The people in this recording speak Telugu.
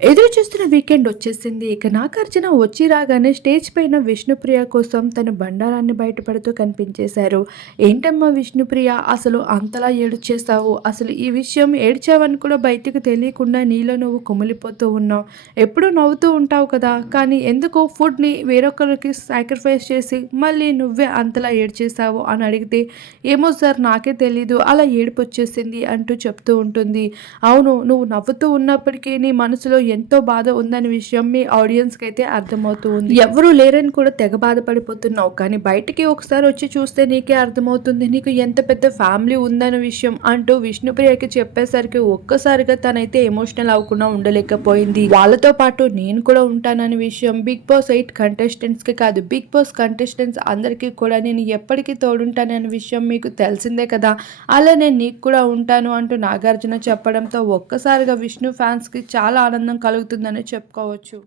ఎదురు చూస్తున్న వీకెండ్ వచ్చేసింది. ఇక నాగార్జున వచ్చి రాగానే స్టేజ్ పైన విష్ణుప్రియ కోసం తన బండారాన్ని బయటపడుతూ కనిపించేశారు. ఏంటమ్మా విష్ణుప్రియ అసలు అంతలా ఏడ్చేస్తావు అసలు ఈ విషయం ఏడ్చావని కూడా బయటకు తెలియకుండా నీలో నువ్వు కుమిలిపోతూ ఉన్నావు. ఎప్పుడూ నవ్వుతూ ఉంటావు కదా? కానీ ఎందుకు ఫుడ్ని వేరొకరికి సాక్రిఫైస్ చేసి మళ్ళీ నువ్వే అంతలా ఏడ్చేసావు అని అడిగితే ఏమో సార్ నాకే తెలీదు. అలా ఏడుపు వచ్చేసింది అంటూ చెప్తూ ఉంటుంది. అవును నువ్వు నవ్వుతూ ఉన్నప్పటికీ నీ మనసులో ఎంతో బాధ ఉందనే విషయం మీ ఆడియన్స్కి అయితే అర్థమవుతూ ఉంది. ఎవరు లేరని కూడా తెగ బాధపడిపోతున్నావు. కానీ బయటికి ఒకసారి వచ్చి చూస్తే నీకే అర్థమవుతుంది. నీకు ఎంత పెద్ద ఫ్యామిలీ ఉందనే విషయం అంటూ విష్ణుప్రియకి చెప్పేసరికి ఒక్కసారిగా తనైతే ఎమోషనల్ అవ్వకుండా ఉండలేకపోయింది. వాళ్ళతో పాటు నేను కూడా ఉంటాననే విషయం బిగ్ బాస్ ఎయిట్ కంటెస్టెంట్స్కి కాదు బిగ్ బాస్ కంటెస్టెంట్స్ అందరికీ కూడా నేను ఎప్పటికీ తోడుంటాననే విషయం మీకు తెలిసిందే కదా? అలా నేను నీకు కూడా ఉంటాను అంటూ నాగార్జున చెప్పడంతో ఒక్కసారిగా విష్ణు ఫ్యాన్స్కి చాలా ఆనందం కలుగుతుందని చెప్పుకోవచ్చు.